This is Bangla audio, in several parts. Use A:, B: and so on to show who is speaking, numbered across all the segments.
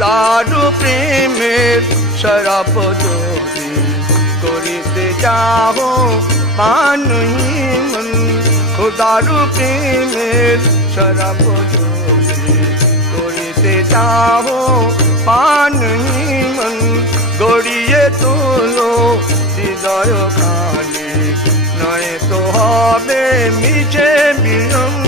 A: দারু প্রেমের শরাব যদি করিতে চাহো পানুই মন দারু প্রেমের শরাব যদি করিতে চাহো পানুই মন গড়িয়ে তোলো হৃদয় খানে নয় তো হবে মিছে বিড়ম্বন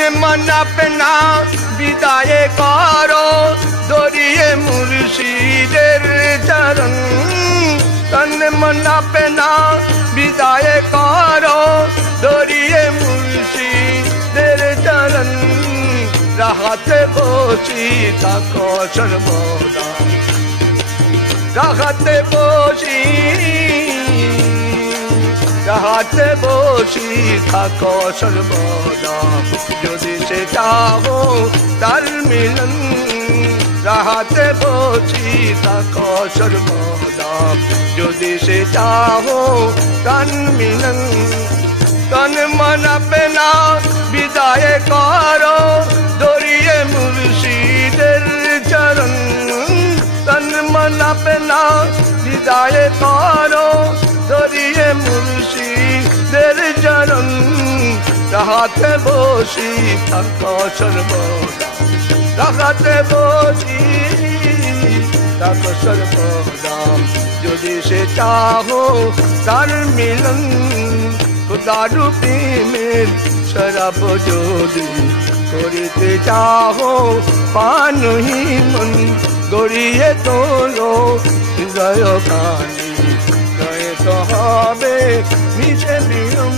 A: তন মন আপনা বিদায় করো। দরিয়ে মুর্শিদের চরণ তন মন আপনা বিদায় করো। দরিয়ে মুর্শিদের চরণ, রাহাতে বসি থাকো সর্বদা। রাহাতে বসি রাহাতে বসি থাকো সর্বদা। যদি সে চাহো তার মিলন রাহাতে বসি থাকো সর্বদা। যদি সে চাহো তার মিলন, তন মন পেনা বিদায় করো। দরিয়ে মুর্শিদের চরণ, তন মন পেনা বিদায় করো। দরিয়ে মুর্শিদের চরণ রাহাতে বসি সর্বদা। রাহাতে বসি থাকো সর্বদা। যদি সে চাহো তার মিলন খুদারু প্রেমের শরাব যদি। করিতে চাহো পানহি মন, গড়িয়ে তোলো হৃদয় কানি হবে মিশে বিলম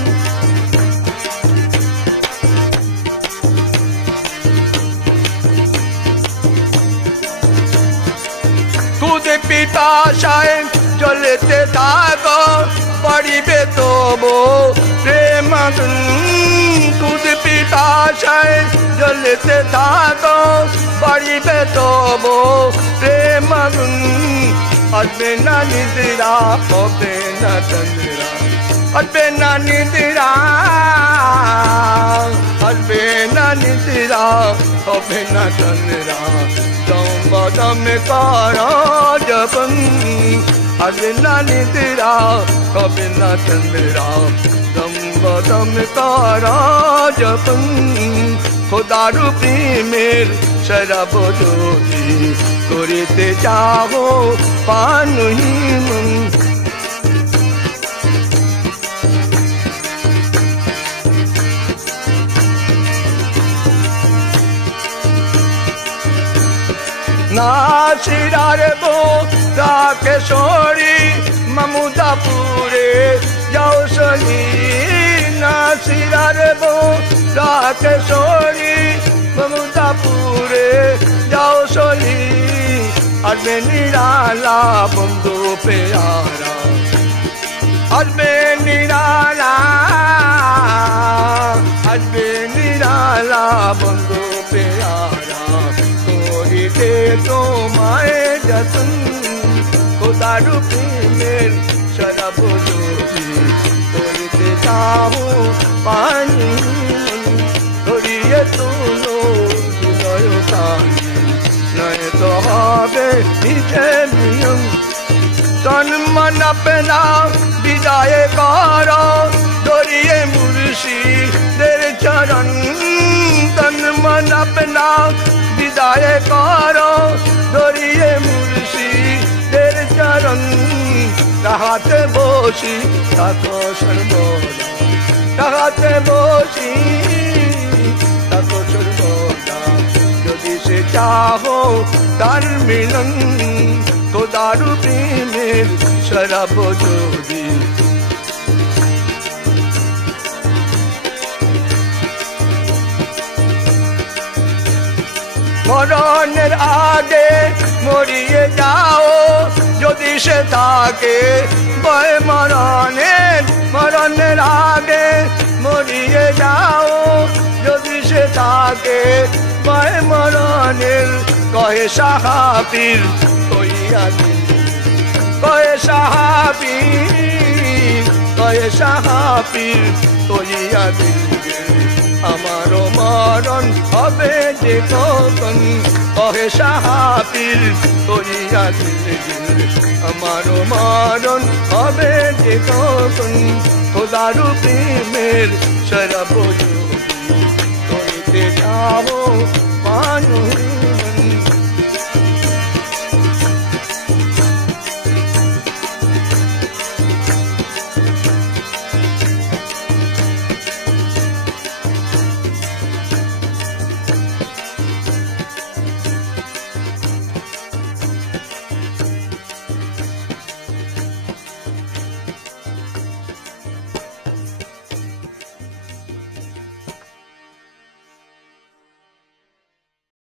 A: কুদে পিপাশায় জ্বলতে থাকো পড়িবে তবো প্রেম কুদ পিপাশায় জ্বলতে থাকো পড়িবে তবো প্রেম আসবে না নিদিরা হবে না চন্দ্রা আসবে না নিদিরা আসবে না নিদিরা হবে না চন্দ্রা দম দম কর জপন আসবে না নিদিরা হবে না চন্দ্রা দম দম কর জপন খোদারু প্রেমের শরাব যদি করিতে যাব পানুহি মন নাসিরার বো রাকেশ্বরী মমুদাপুরে যাও শনি নাসিরার বো রাকেশ্বরী মমুদাপুরে যাও শনি, আসবে নিরালা বন্ধু পেয়ারা। আসবে নিরালা আসবে নিরালা বন্ধু পেয়ারা। করিতে তোমায় যতন খোদারু প্রেমের শরাব যদি করিতে চাহো পানি নিয়ম। তন মন পেনা বিদায় কর দরিয়ে মুর্শিদের চরণ। তন মন পেনা বিদায় কর দরিয়ে মুর্শিদের চরণ। তাহাতে বসি তাকো সর্বদা। তাহাতে বসি। সে চাহো তার মিলন তো দারু প্রেমের শরাব যদি মরণের আগে মরিয়ে যাও যদি সে থাকে বয় মরণের মরণের আগে মরিয়ে যাও যদি সে তাকে পায় মরণের কহে সাহাবির কইয়া কয়ে সাহাবীর কয়ে সাহাবীর কইয়া দিলে আমারও মরণ হবে যে কখন কহে সাহাবীর কইয়া দিলে আমারও মরণ হবে যে কখন খোদারু প্রেমের শরব করিতে যাও no.